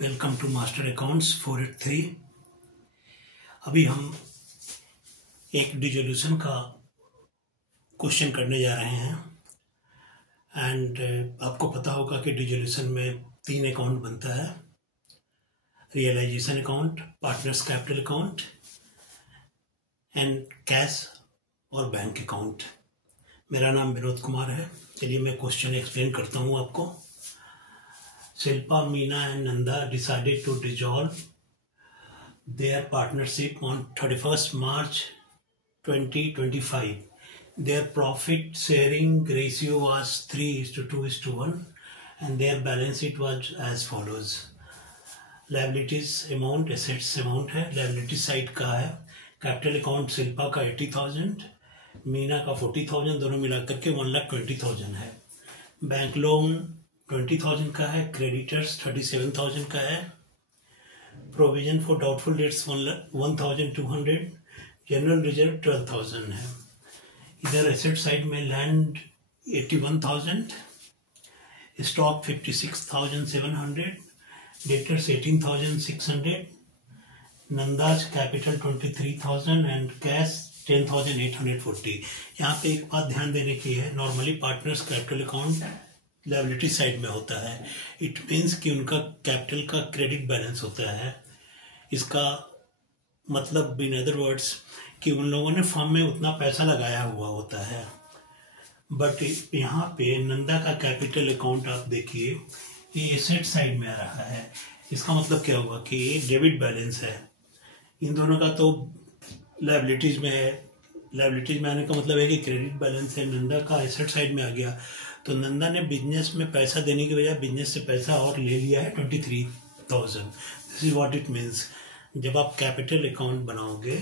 Welcome to master accounts 483। अभी हम एक डिसोल्यूशन का क्वेश्चन करने जा रहे हैं एंड आपको पता होगा कि डिसोल्यूशन में 3 अकाउंट बनता है: realisation account, partners capital account and cash और बैंक अकाउंट। मेरा नाम विनोद कुमार है। चलिए मैं क्वेश्चन एक्सप्लेन करता हूँ आपको। Shilpa, Meena and Nanda decided to dissolve their partnership on 31st March 2025. Their profit sharing ratio was 3:2:1 and their balance sheet was as follows. Liabilities amount, assets amount है, liability side का है। Capital account Shilpa का 80,000, मीना का 40,000, दोनों मिलाकर के 1,20,000 है। Bank loan 20,000 का है, क्रेडिटर्स 37,000 का है, provision for doubtful debts 1,200, general reserve 12,000 है। इधर एसेट साइड में land 81,000, stock 56,700, debtors 18,600, Nanda's capital 23,000 and cash 10,840। यहाँ पे एक बात ध्यान देने की है, normally partners capital account liability side में होता है। इट मीन्स कि उनका कैपिटल का क्रेडिट बैलेंस होता है। इसका मतलब इन अदर वर्ड्स कि उन लोगों ने फर्म में उतना पैसा लगाया हुआ होता है। बट यहाँ पे नंदा का कैपिटल अकाउंट आप देखिए, ये एसेट साइड में आ रहा है। इसका मतलब क्या हुआ कि ये डेबिट बैलेंस है। इन दोनों का तो लायबिलिटीज में है। लायबिलिटीज में आने का मतलब है कि क्रेडिट बैलेंस है, नंदा का एसेट साइड में आ गया। तो नंदा ने बिजनेस में पैसा देने की बजाय बिजनेस से पैसा और ले लिया है 23,000। This is what it means. जब आप कैपिटल अकाउंट बनाओगे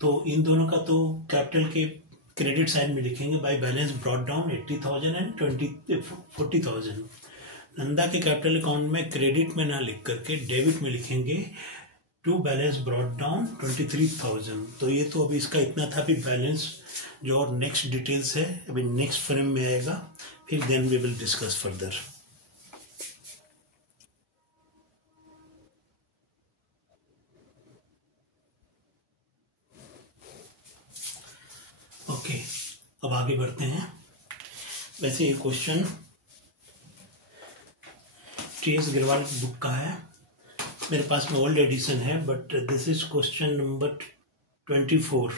तो इन दोनों का तो कैपिटल के क्रेडिट साइड में लिखेंगे by balance brought down 80,000 and 40,000। Nanda के कैपिटल अकाउंट में क्रेडिट में ना लिख करके डेबिट में लिखेंगे टू बैलेंस ब्रॉट डाउन 23,000। तो ये तो अभी इसका इतना था। अभी बैलेंस जो और नेक्स्ट डिटेल्स है अभी नेक्स्ट फ्रेम में आएगा, फिर then we will discuss further. Okay, अब आगे बढ़ते हैं। वैसे ये क्वेश्चन टी.एस. अग्रवाल बुक का है। मेरे पास में ओल्ड एडिशन है, but this is question number 24।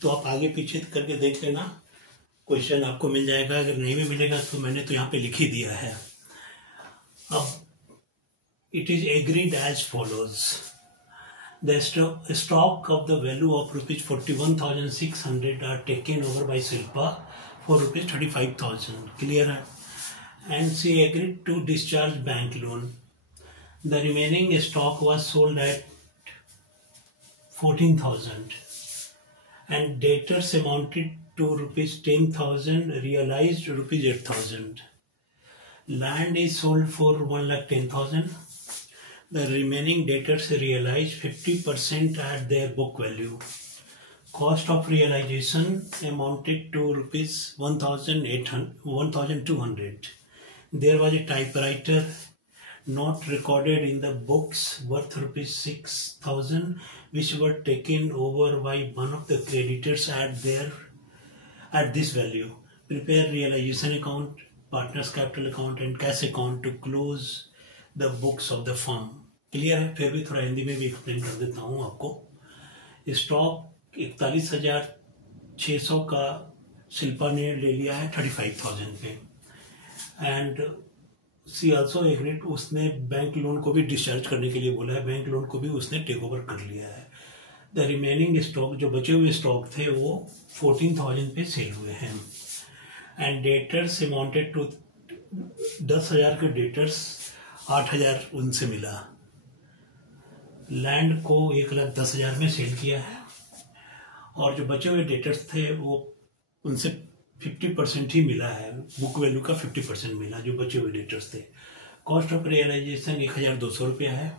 तो आप आगे पीछे करके देख लेना, क्वेश्चन आपको मिल जाएगा। अगर नहीं भी मिलेगा तो मैंने तो यहाँ पे लिख ही दिया है। अब it is agreed as follows. The stock of the value of ₹41,600 are taken over by Shilpa for ₹35,000। Clear है? And she agreed to discharge bank loan. The remaining stock was sold at 14,000 and debtors amounted to ₹10,000, realized ₹8,000. Land is sold for 1,10,000. The remaining debtors realized 50% at their book value. Cost of realization amounted to ₹1,200. There was a typewriter not recorded in the books worth ₹6,000, which were taken over by one of the creditors at this value. Prepare realization account, partners capital account and cash account to close the books of the firm. Clear है? फिर भी थोड़ा हिंदी में भी explain कर देता हूँ आपको। स्टॉक 41,600 का शिल्पा ने ले लिया है 35,000 पे एंड सी ऑल्सो एग्रीड, उसने बैंक लोन को भी डिस्चार्ज करने के लिए बोला है। बैंक लोन को भी उसने टेक ओवर कर लिया है। द रिमेनिंग स्टॉक, जो बचे हुए स्टॉक थे, वो 14,000 पे सेल हुए हैं। एंड डेटर्स अमाउंटेड टू 10,000 के डेटर्स 8,000 उनसे मिला। लैंड को 1,10,000 में सेल किया है और जो बचे हुए डेटर्स थे वो उनसे 50% ही मिला है। बुक वैल्यू का 50% मिला जो बचे हुए डेटर्स थे। कॉस्ट ऑफ रियलाइजेशन 1,200 रुपया है।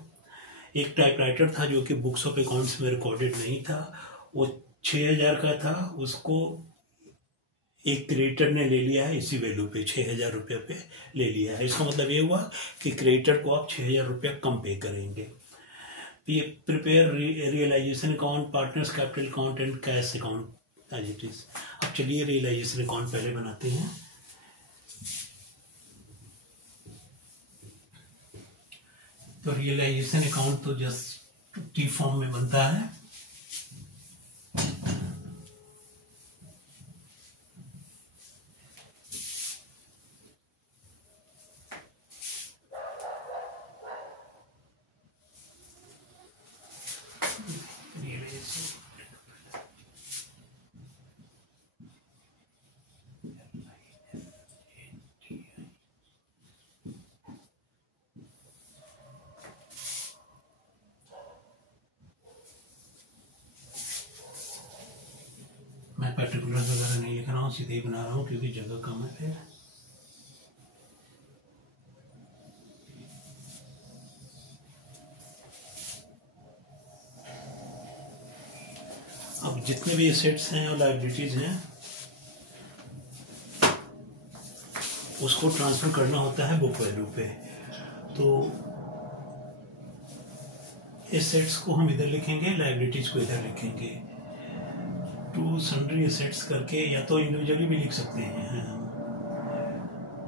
एक टाइपराइटर था जो कि बुक्स ऑफ अकाउंट्स में रिकॉर्डेड नहीं था, वो 6,000 का था। उसको एक क्रेडिटर ने ले लिया है इसी वैल्यू पे 6,000 रुपये पे ले लिया है। इसका मतलब ये हुआ कि क्रेडिटर को आप 6,000 रुपया कम पे करेंगे। ये prepare realisation account, partners capital account and cash account as it is. अब चलिए रियलाइजेशन अकाउंट पहले बनाते हैं। तो रियलाइजेशन अकाउंट तो जस्ट टी फॉर्म में बनता है। मैं पर्टिकुलर्स वगैरह नहीं लिख रहा हूँ, सीधे ही बना रहा हूँ क्योंकि जगह कम है फिर। अब जितने भी एसेट्स हैं और लायबिलिटीज हैं उसको ट्रांसफर करना होता है बुक वैल्यू पे। तो एसेट्स को हम इधर लिखेंगे, लायबिलिटीज को इधर लिखेंगे। टू सन्ड्री एसेट्स करके, या तो इंडिविजुअली भी लिख सकते हैं।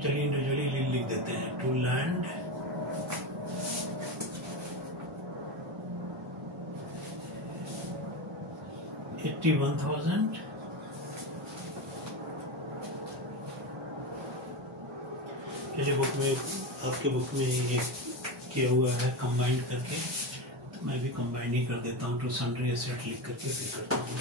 चलिए इंडिविजुअली लिख देते हैं। To land, $81,000। चलिए बुक में, आपके बुक में ये किया हुआ है कंबाइंड करके, तो मैं भी कंबाइंड ही कर देता हूँ। टू सन्ड्री एसेट लिख करके फिर करता हूँ।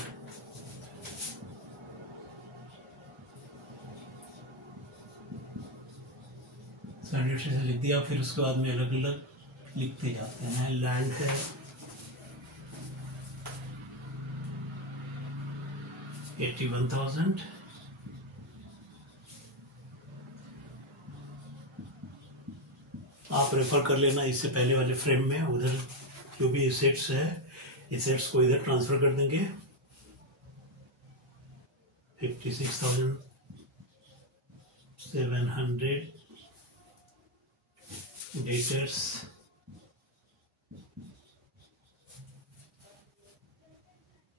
सन्ड्री एसेट लिख दिया, फिर उसके बाद में अलग अलग लिखते जाते हैं। लैंड है $81,000। आप रेफर कर लेना इससे पहले वाले फ्रेम में, उधर जो भी एसेट्स है एसेट्स को इधर ट्रांसफर कर देंगे। 56,700 डेटर्स,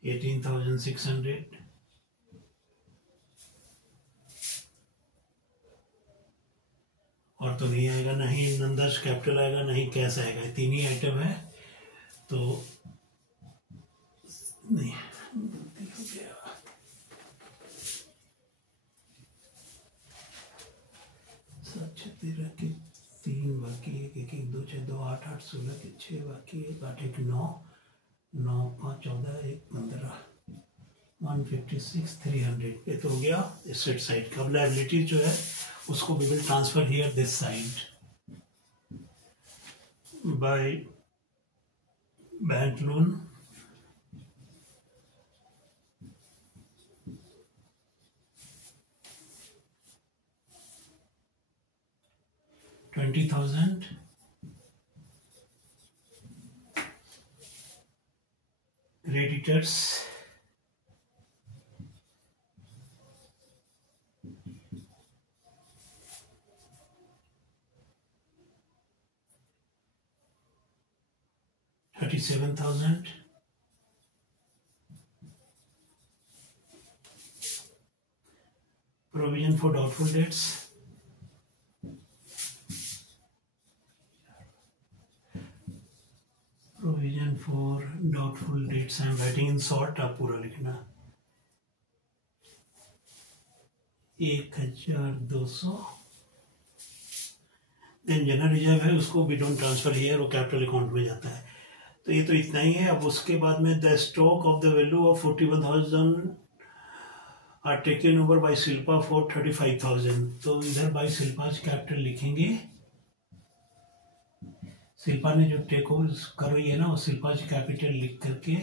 18,600 और तो नहीं आएगा, ना ही नंदर्श कैपिटल आएगा, ना ही कैश आएगा। तीन ही आइटम है तो नहीं, गलती हो गया। सात छः 13 के 3 बाकी, 1 1 1 2 6 2 8 8 16 के 6 बाकी, 1 8 1 9 9 5 14 1 15 156 300। ये तो हो गया एसेट साइड का। अब लायबिलिटी जो है उसको we will transfer here this side by bank loan. $20,000 creditors, $37,000 provision for doubtful debts, provision for doubtful debts I am writing in short, आप पूरा लिखना। 1,200। देन जनरल रिजर्व है, उसको भी डोंट ट्रांसफर हियर, वो कैपिटल अकाउंट में जाता है। तो ये तो इतना ही है। अब उसके बाद में the stock of the value of 41,000 are taken over by Shilpa for 35,000। तो इधर बाय शिल्पाज कैपिटल लिखेंगे। शिल्पा ने जो टेक ओवर करी है ना, वो शिल्पाज कैपिटल लिख करके,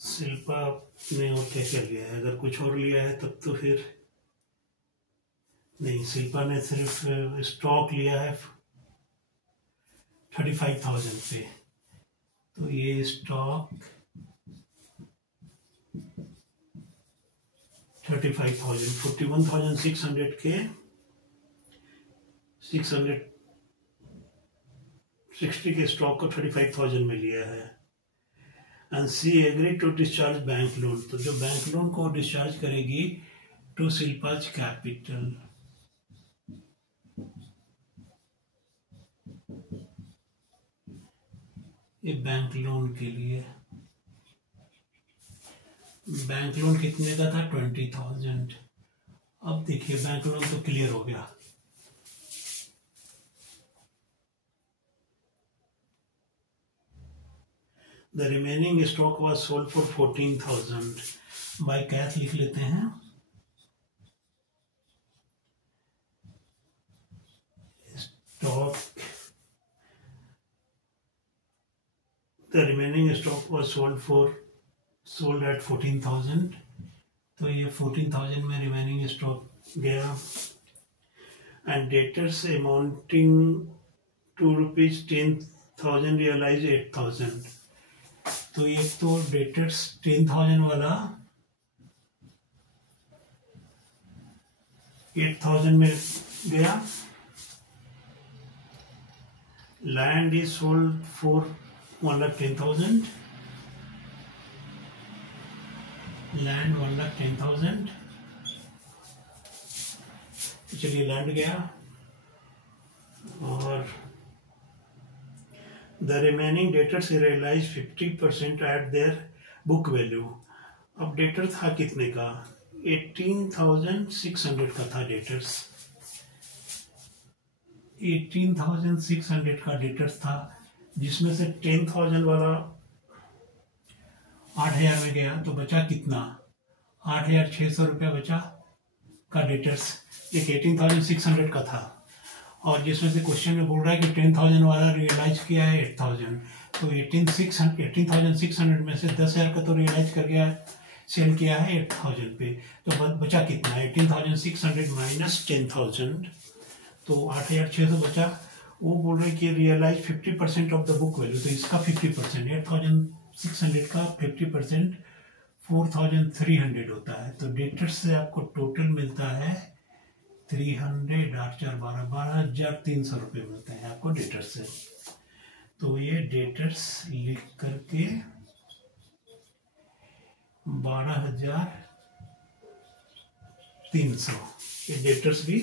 शिल्पा ने और क्या क्या लिया है, अगर कुछ और लिया है तब तो फिर नहीं। शिल्पा ने सिर्फ स्टॉक लिया है 35,000 पे, तो ये स्टॉक 35,000, 41,600 के 660 के स्टॉक को 35,000 में लिया है। And she agree to discharge bank loan, तो जो बैंक लोन को डिस्चार्ज करेगी टू शिल्पाज कैपिटल। ये बैंक लोन के लिए, बैंक लोन कितने का था? 20,000। अब देखिए बैंक लोन तो क्लियर हो गया। The remaining stock was sold for 14,000 by cash लिख लेते हैं। Stock, the remaining stock was sold at 14,000, तो ये 14,000 में रिमेनिंग स्टॉक गया। And debtors amounting to ₹10,000 realise 8,000, तो ये तो डेटर्स 10,000 वाला 8,000 में गया। Land is sold for 1,10,000, land 1,10,000, चलिए लैंड गया। और the remaining debtors realise 50% at their book value. अब डेटर था कितने का? 18,600 का था डेटर्स, 18,600 का डेटर्स था, जिसमें से 10,000 वाला 8,000 में गया, तो बचा कितना? 8,600 रुपया बचा का डेटर्स। एक 18,600 का था, और जिसमें से क्वेश्चन में बोल रहा है कि 10,000 वाला रियलाइज किया है 8,000, तो 18,600 में से 10,000 का तो रियलाइज कर गया, सेल किया है 8,000 पे, तो बचा कितना? 18,600 माइनस 10,000, तो 8,600 बचा। वो बोल रहे कि realise 50% of the book value, तो इसका 50%, 8,600 का 50% 4,300 होता है। तो डेटर्स से आपको टोटल मिलता है 300, 8,4, 12,300 रुपये मिलते हैं आपको डेटर्स से। तो ये डेटर्स लिख करके 12,300, ये डेटर्स भी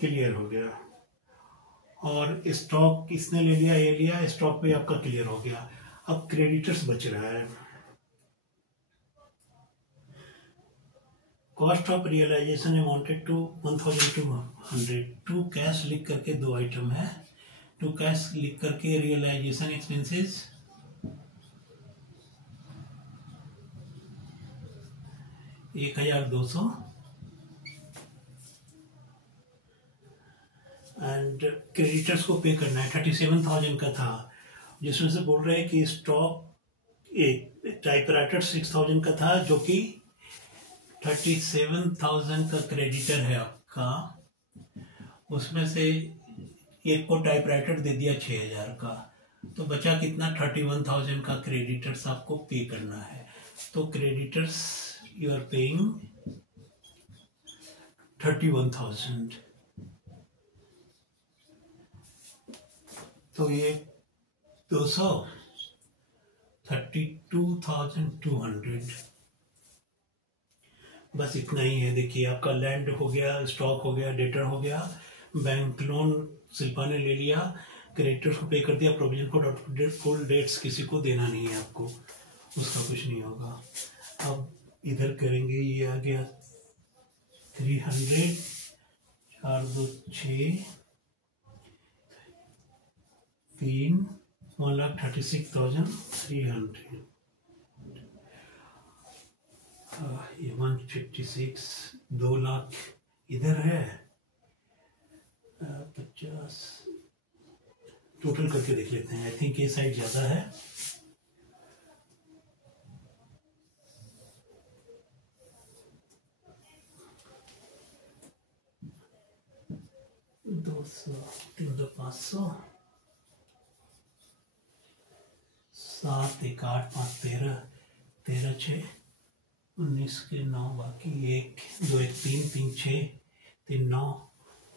क्लियर हो गया। और स्टॉक किसने ले लिया? ये लिया, स्टॉक पे आपका क्लियर हो गया। अब क्रेडिटर्स बच रहा है। Cost of realisation amounted to 1,200। To cash लिख करके दो आइटम है, टू कैश लिख करके रियलाइजेशन एक्सपेंसेस 1,200 एंड क्रेडिटर्स को पे करना है 37,000 का था, जिसमें से बोल रहे हैं कि स्टॉक एक टाइपराइटर 6,000 का था, जो कि 37,000 का क्रेडिटर है आपका, उसमें से एक को टाइपराइटर दे दिया 6,000 का, तो बचा कितना? 31,000 का क्रेडिटर्स आपको पे करना है। तो क्रेडिटर्स यू आर पेइंग 31,000, तो ये 200, 32,200, बस इतना ही है। देखिए आपका लैंड हो गया, स्टॉक हो गया, डेटर हो गया, बैंक लोन शिल्पा ने ले लिया, क्रेडिटर्स को पे कर दिया, प्रोविजन फॉर फुल डेट्स किसी को देना नहीं है आपको, उसका कुछ नहीं होगा। अब इधर करेंगे, ये आ गया 300, 4, 2, 6, 3, 1,36,300, ये 156, 2 लाख इधर है, 50 टोटल करके देख लेते हैं। आई थिंक ये साइड ज्यादा है, दो 300, 500, 7, 1, 8, 5, 13, 13, 6, 19 के 9 बाकी 1 2 1 3 3 6 3 9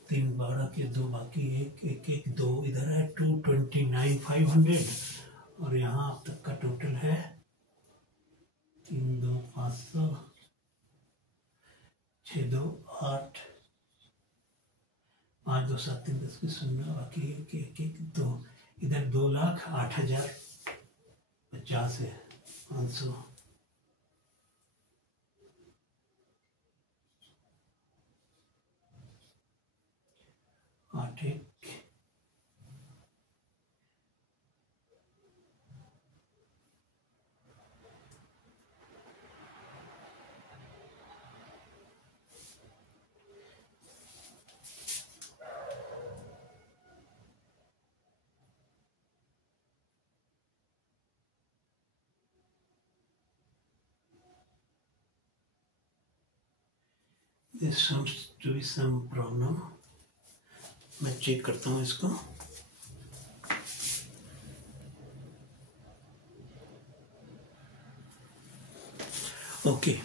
3 12 के 2 बाकी 1 1 1 2 इधर है 229,500 और यहाँ अब तक का टोटल है 3 2 500 6 2 8 5 2 7 3 10 की 0 बाकी 1 1 1 2 इधर 2,08,050 है 500 8 1 There seems to be some problem. मैं चेक करता हूँ इसको। ओके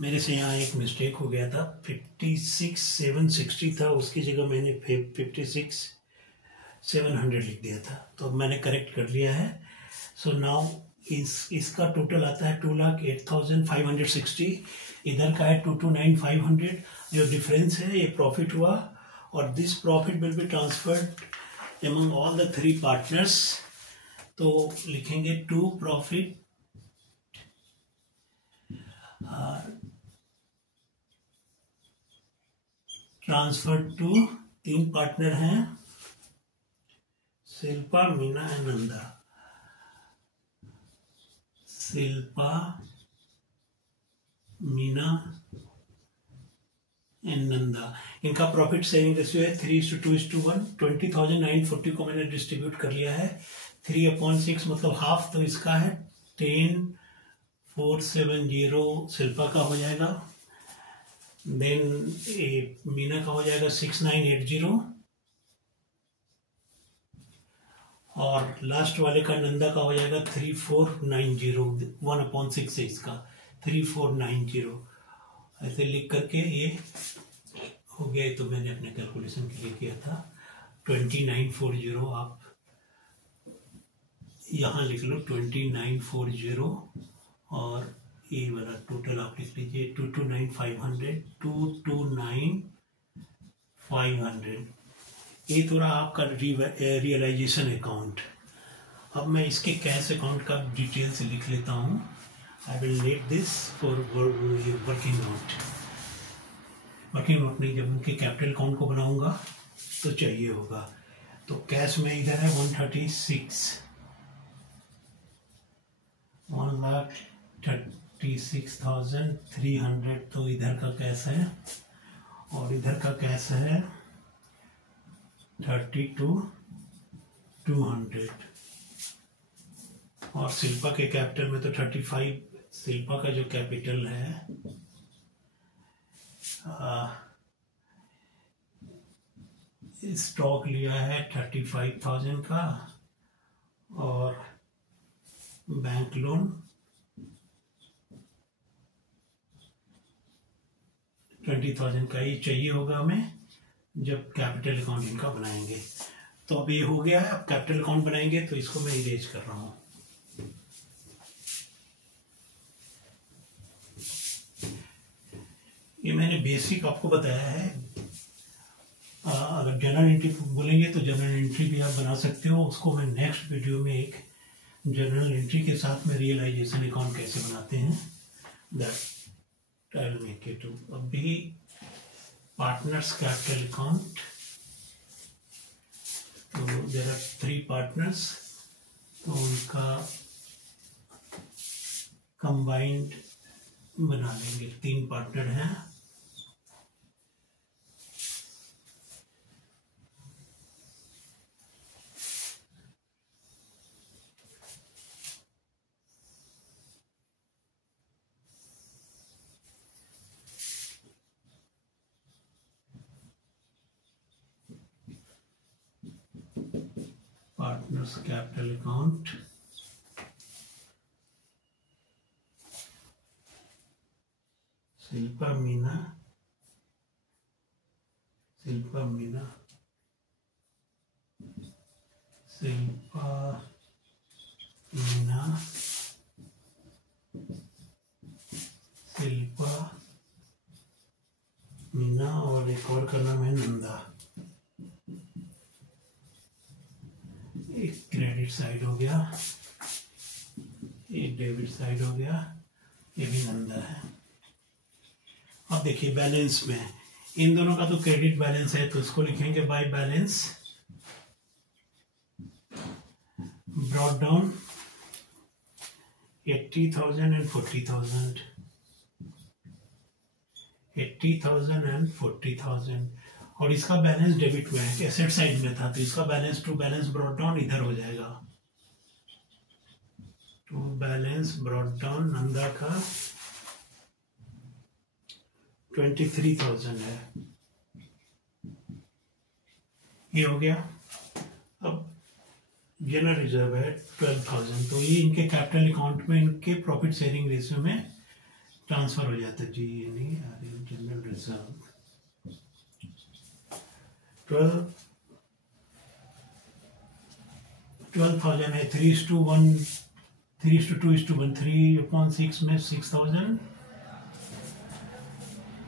मेरे से यहाँ एक मिस्टेक हो गया था 56,760 था उसकी जगह मैंने 56,700 लिख दिया था तो मैंने करेक्ट कर लिया है। सो नाउ इसका टोटल आता है 2,08,560 इधर का है 229,500 जो डिफरेंस है ये प्रॉफिट हुआ और this profit will be transferred among all the 3 partners. तो लिखेंगे to profit transfer to 3 partner हैं शिल्पा मीना एंड नंदा। शिल्पा मीना एंड नंदा इनका प्रॉफिट सेविंग रेशियो है 3:2:1 20,940 को मैंने डिस्ट्रीब्यूट कर लिया है 3/6 मतलब हाफ तो इसका है 10,470 शिल्पा का हो जाएगा देन मीना का हो जाएगा 6,980 और लास्ट वाले का नंदा का हो जाएगा 3,490 1/6 है इसका 3,490 ऐसे लिख करके ये हो गया। तो मैंने अपने कैलकुलेशन के लिए किया था 2940 आप यहाँ लिख लो 2940 और ये वाला टोटल आप लिख लीजिए 229,500 229,500 ये थोड़ा आपका रियलाइजेशन अकाउंट। अब मैं इसके कैश अकाउंट का डिटेल से लिख लेता हूँ। I will let this for working note नहीं जब उनके कैपिटल अकाउंट को बनाऊंगा तो चाहिए होगा। तो कैश में इधर है 1,36,300 तो इधर का कैश है और इधर का कैश है 32,200 और शिल्पा के कैपिटल में तो 35 शिल्पा का जो कैपिटल है स्टॉक लिया है 35,000 का और बैंक लोन 20,000 का ये चाहिए होगा हमें जब कैपिटल अकाउंट इनका बनाएंगे। तो अब ये हो गया है। अब कैपिटल अकाउंट बनाएंगे तो इसको मैं इरेज कर रहा हूँ। ये मैंने बेसिक आपको बताया है। अगर जनरल एंट्री बोलेंगे तो जनरल एंट्री भी आप बना सकते हो। उसको मैं नेक्स्ट वीडियो में एक जनरल एंट्री के साथ में रियलाइजेशन अकाउंट कैसे बनाते हैं that I will make it. अब भी पार्टनर्स कैपिटल अकाउंट तो देयर आर 3 पार्टनर्स तो उनका कंबाइंड बना लेंगे। 3 पार्टनर हैं partners capital account Shilpa Meena, Shilpa Meena, Shilpa Meena, Shilpa Meena, और एक और का नाम है नंदा। एक क्रेडिट साइड हो गया, एक डेबिट साइड हो गया, ये भी नंदा है। अब देखिए बैलेंस में इन दोनों का तो क्रेडिट बैलेंस है, तो इसको लिखेंगे by balance brought down 80,000 and 40,000, 80,000 and 40,000, और इसका बैलेंस डेबिट में है, एसेट साइड में था, तो इसका balance to balance brought down इधर हो जाएगा। To balance brought down Nanda का 23,000 है, ये हो गया। अब जनरल रिजर्व है 12,000, तो ये इनके कैपिटल अकाउंट में इनके प्रॉफिट शेयरिंग रेशियो में ट्रांसफर हो जाता है जी। ये नहीं आ रही जनरल रिजर्व 12,000 है, 3:1, 3:2:1, 3/6 में 6,000,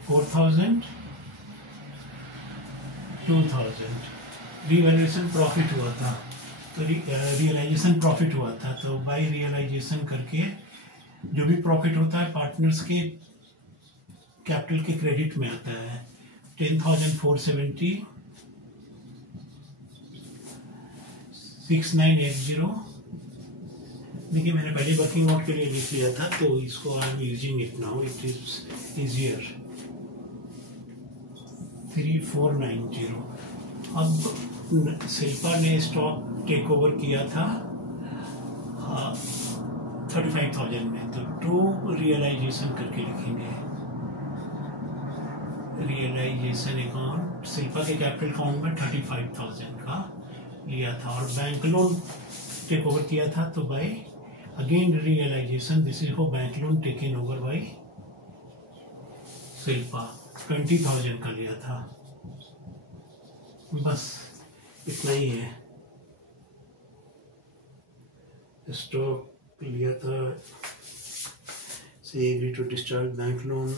4,000, 2,000। रिवैल्यूएशन प्रॉफिट हुआ था, तो रियलाइजेशन प्रॉफिट हुआ था, तो बाय रियलाइजेशन करके जो भी प्रॉफिट होता है पार्टनर्स के कैपिटल के क्रेडिट में आता है। 10,470, 6,980। देखिए मैंने पहले वर्किंग आउट के लिए लिख लिया था, तो इसको I am using it now, it is easier. 3,490। अब शिल्पा ने स्टॉक टेक ओवर किया था 35,000 में, तो टू रियलाइजेशन करके लिखेंगे। रियलाइजेशन अकाउंट शिल्पा के कैपिटल अकाउंट में 35,000 का लिया था, और बैंक लोन टेक ओवर किया था, तो by again realisation this is for bank loan taken over by Shilpa, 20,000 का लिया था। बस इतना ही है। स्टॉक लिया था, she agree to discharge bank loan,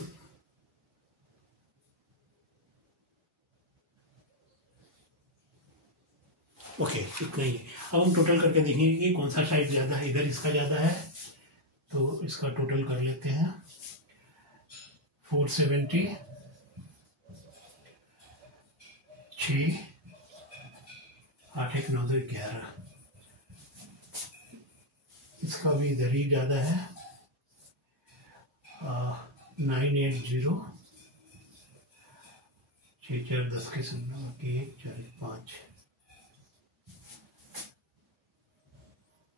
okay इतना ही है। अब हम टोटल करके देखेंगे कि कौन सा साइड ज़्यादा है। इधर इसका ज़्यादा है, तो इसका टोटल कर लेते हैं। 470, 6, 8, 1, 9, 2, 11। इसका भी इधर ही ज़्यादा है। 980, 6, 4, 10 के संग 1, 4, 5।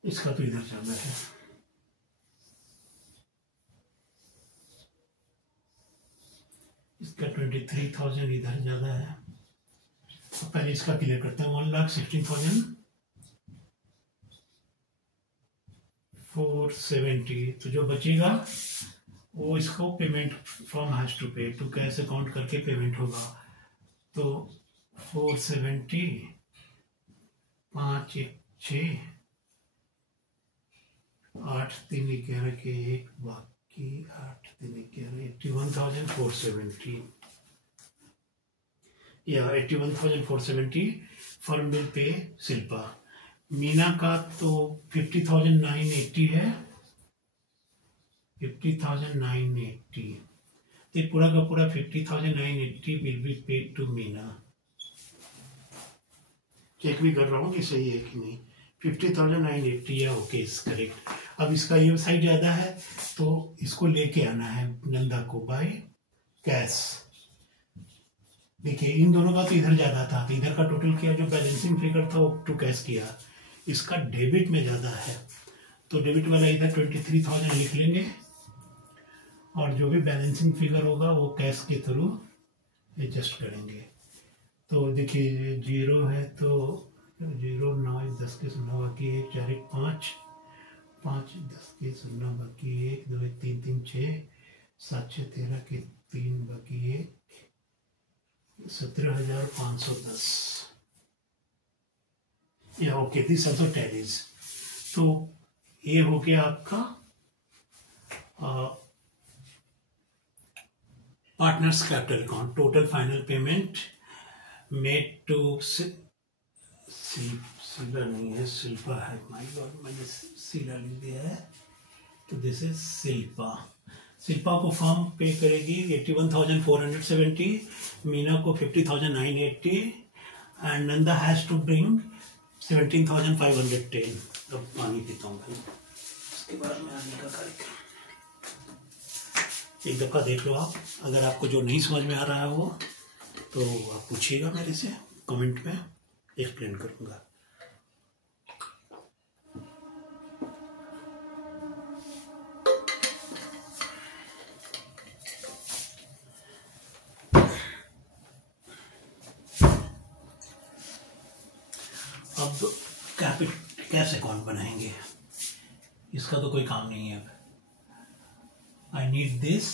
इसका तो इधर ज़्यादा है। इसका 23,000 इधर ज़्यादा है। तो पहले इसका क्लियर करते हैं। 1,16,470, तो जो बचेगा वो इसको payment from has to pay to cash account करके पेमेंट होगा। तो 470, 5, 1, 6, 8, 3, 11 के एक बाकी, 8, 3, 11, 81,470 या 81,470 firm will pay Shilpa. Meena का तो 50,980 है, 50,980। ये पूरा का पूरा 50,980 will be paid to Meena. Check भी कर रहा हूँ कि सही है कि नहीं। 50,980 या ओके इज करेक्ट। अब इसका ये साइड ज़्यादा है, तो इसको लेके आना है नंदा को बाय कैश। देखिए इन दोनों का तो इधर ज़्यादा था, तो इधर का टोटल किया, जो बैलेंसिंग फिगर था वो टू कैश किया। इसका डेबिट में ज़्यादा है, तो डेबिट वाला इधर 23,000 लिख लेंगे, और जो भी बैलेंसिंग फिगर होगा वो कैश के थ्रू एडजस्ट करेंगे। तो देखिए 0 है, तो 0, 9, 10 के 0 बाकी 1, 4, 1, 5, 5, 10 के 0 बाकी 1, 2, 3, 3, 6, 7, 6, 13 के 3/1 17,510 या ओके, दिस आल्सो टैलीज। तो ये हो गया आपका partners capital account. Total final payment made to Sheela नहीं है, शिल्पा है। माय गॉड, मैंने शीला लिख दिया है, तो दिस इज शिल्पा। शिल्पा को फर्म पे करेगी 81,470, मीना को 50,980 and Nanda has to bring 17,510। अब पानी पीता हूँ भाई, उसके बाद में आने का कार्यक्रम। एक दफ़ा देख लो आप, अगर आपको जो नहीं समझ में आ रहा है वो तो आप पूछिएगा मेरे से, कमेंट में एक्सप्लेन करूँगा। अब कैश अकाउंट बनाएंगे, इसका तो कोई काम नहीं है। अब I need this,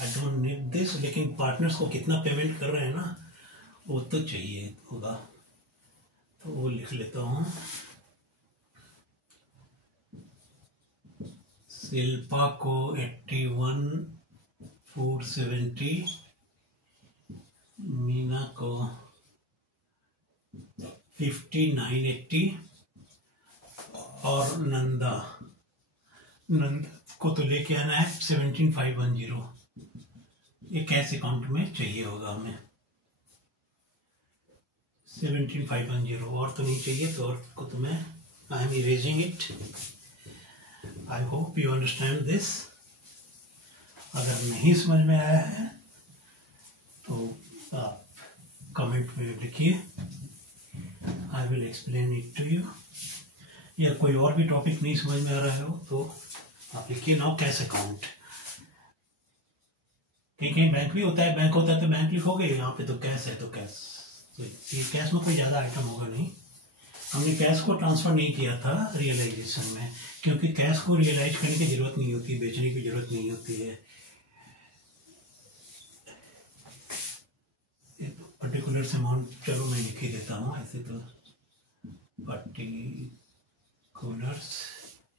I don't need this, लेकिन पार्टनर्स को कितना पेमेंट कर रहे हैं ना, वो तो चाहिए होगा, तो वो लिख लेता हूँ। शिल्पा को 81,470, मीना को 50,980 और नंदा को तो लेके आना है 17,510। ये कैश अकाउंट में चाहिए होगा हमें 17,510, और तो नहीं चाहिए, तो और को तो मैं I am erasing it. I hope you understand this. अगर नहीं समझ में आया है तो आप कमेंट में लिखिए, I will explain it to you. या कोई और भी टॉपिक नहीं समझ में आ रहा हो तो आप लिखिए नाउ कैश अकाउंट। कहीं कहीं बैंक भी होता है, बैंक होता है तो बैंक लिखोगे, यहाँ पे तो कैश है तो कैश। तो ये कैश में कोई ज़्यादा आइटम होगा नहीं। हमने कैश को ट्रांसफ़र नहीं किया था रियलाइजेशन में, क्योंकि कैश को रियलाइज करने की ज़रूरत नहीं होती, बेचने की ज़रूरत नहीं होती है। पर्टिकुलर अमाउंट चलो मैं लिख ही देता हूँ, ऐसे तो पर्टिकुलर्स,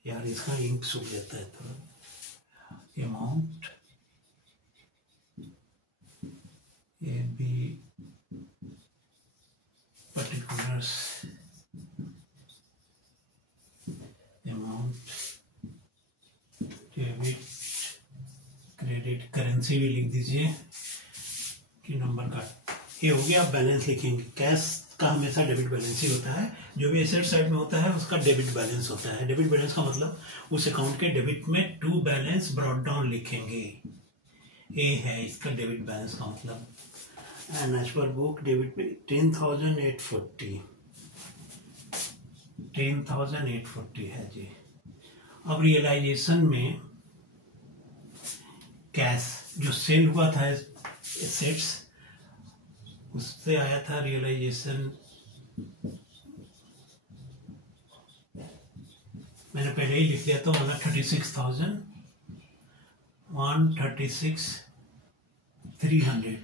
यार इसका इंक सूख जाता है थोड़ा। अमाउंट ये भी particulars amount, debit credit, currency भी लिख दीजिए कि नंबर का। ये हो गया, आप बैलेंस लिखेंगे। कैश का हमेशा डेबिट बैलेंस ही होता है, जो भी एसेट साइड में होता है उसका डेबिट बैलेंस होता है। डेबिट बैलेंस का मतलब उस अकाउंट के डेबिट में टू बैलेंस ब्रॉट डाउन लिखेंगे, ये है इसका डेबिट बैलेंस का मतलब। And as per book debit पे 10,840 है जी। अब रियलाइजेशन में कैश जो सेल हुआ था एसेट्स, उससे आया था रियलाइजेशन। मैंने पहले ही लिख लिया था, 136,300।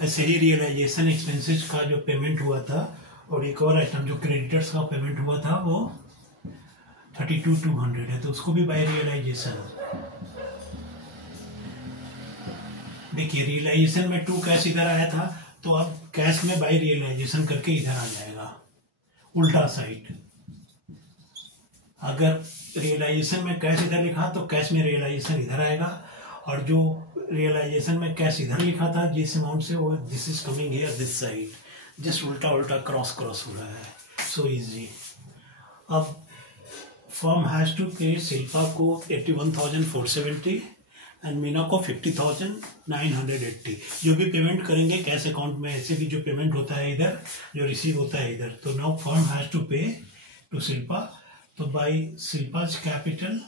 ऐसे ही रियलाइजेशन एक्सपेंसेस का जो पेमेंट हुआ था, और एक और आइटम जो क्रेडिटर्स का पेमेंट हुआ था वो 32,200 है, तो उसको भी बाय रियलाइजेशन। देखिए रियलाइजेशन में 2 कैश इधर आया था, तो अब कैश में बाय रियलाइजेशन करके इधर आ जाएगा उल्टा साइड। अगर रियलाइजेशन में कैश इधर लिखा तो कैश में रियलाइजेशन इधर आएगा, और जो रियलाइजेशन में कैश इधर लिखा था जिस अमाउंट से, वो this is coming here this side. Just उल्टा उल्टा क्रॉस हो रहा है, सो इजी। अब फर्म हैज टू पे शिल्पा को 81,470 एंड मीना को 50,980। जो भी पेमेंट करेंगे कैश अकाउंट में, ऐसे भी जो पेमेंट होता है इधर, जो रिसीव होता है इधर, तो now firm has to pay to Shilpa. तो by Shilpa's capital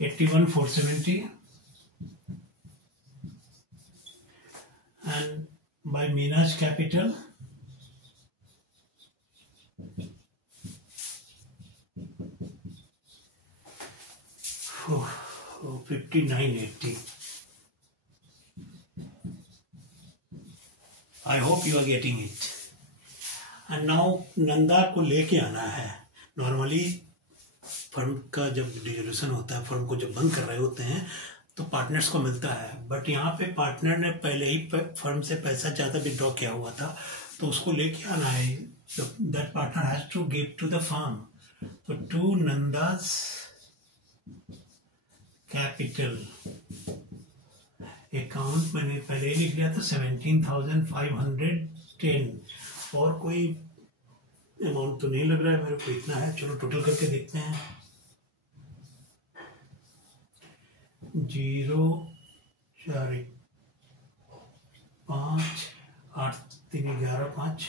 $81,470 and by Mina's capital 5980. I hope you are getting it. And now Nanda को लेके आना है. नॉर्मली फर्म का जब डिसोल्यूशन होता है, फर्म को जब बंद कर रहे होते हैं तो पार्टनर्स को मिलता है, बट यहाँ पे पार्टनर ने पहले ही फर्म से पैसा ज़्यादा विड्रॉ किया हुआ था, तो उसको लेके आना है. That partner has to give to the firm. तो टू नंदास कैपिटल अकाउंट मैंने पहले ही लिख लिया था 17,510. और कोई अमाउंट तो नहीं लग रहा है मेरे को, इतना है. चलो टोटल करके देखते हैं. 0 4 5 8 3 11 5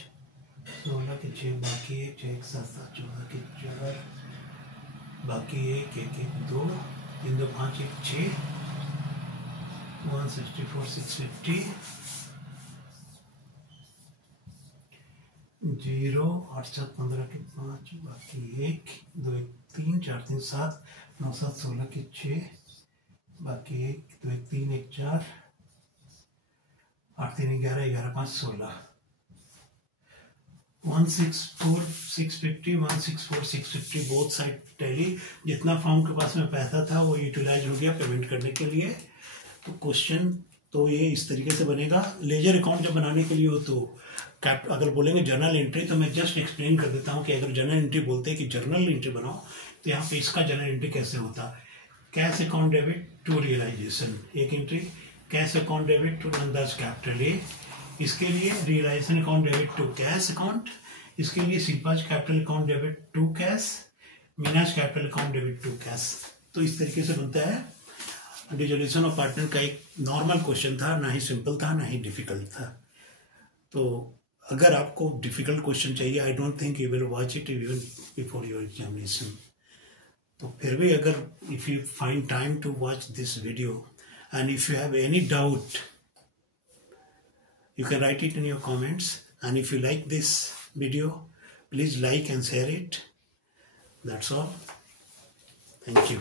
16 के 6 बाकी 1 6 1 7 7 14 के 4 बाकी 1 1 1 2 3 2 5 1 6 164 650 0 8 7 15 के 5 बाकी 1 2 1 3 4 3 7 9 7 16 के 6 बाकी 1 2 1 3 1 4 8 3 11 11 5 16 164 650 164 650 बोथ साइड टैली. जितना फर्म के पास में पैसा था वो यूटिलाइज हो गया पेमेंट करने के लिए. तो क्वेश्चन तो ये इस तरीके से बनेगा. लेजर अकाउंट जब बनाने के लिए हो तो अगर बोलेंगे जर्नल एंट्री, तो मैं जस्ट एक्सप्लेन कर देता हूँ कि अगर जर्नल एंट्री बोलते हैं कि जर्नल एंट्री बनाओ, तो यहाँ पे इसका जर्नल एंट्री कैसे होता है. Cash account debit to realisation एक entry. Cash account debit to Nanda's capital ए, इसके लिए realisation account debit to cash account. इसके लिए सिपाज capital account debit to cash, Meena's capital account debit to cash. तो इस तरीके से बनता है. डिसोल्यूशन ऑफ पार्टनर का एक नॉर्मल क्वेश्चन था, ना ही सिंपल था ना ही डिफिकल्ट था. तो अगर आपको डिफिकल्ट क्वेश्चन चाहिए, I don't think you will watch it even before your examination. तो फिर भी अगर if you find time to watch this video and if you have any doubt, you can write it in your comments, and if you like this video, please like and share it. That's all. Thank you.